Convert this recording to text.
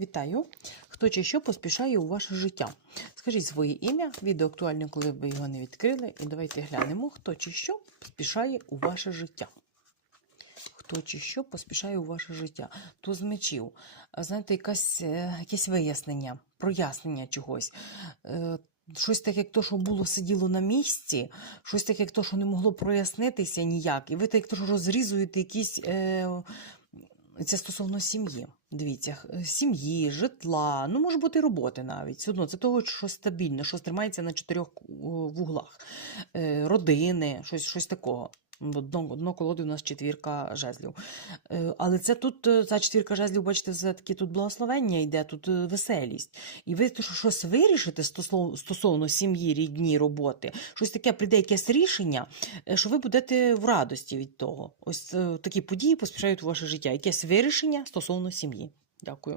Вітаю! Хто чи що поспішає у ваше життя? Скажіть своє ім'я, відео актуальне, коли ви його не відкрили, і давайте глянемо, хто чи що поспішає у ваше життя. Хто чи що поспішає у ваше життя? Туз мечів. Знаєте, якась, е, якесь вияснення, прояснення чогось. Е, Щось таке, як то, що було, сиділо на місці, щось таке, як то, що не могло прояснитися ніяк. І ви так як то, що розрізуєте якісь е, це стосовно сім'ї. Дивіться, сім'ї, житла, ну може бути роботи навіть. Все одно це того, що стабільне, що тримається на чотирьох вуглах. Е, родини, щось, щось такого. Одно, одно колоди у нас четвірка жезлів. Е, але це тут, е, ця четвірка жезлів, бачите, все-таки тут благословення йде, тут е, веселість. І ви що щось вирішите стосовно, сім'ї, рідні, роботи, щось таке прийде якесь рішення, що ви будете в радості від того. Ось такі події поспішають у ваше життя. Якесь вирішення стосовно сім'ї. Дякую.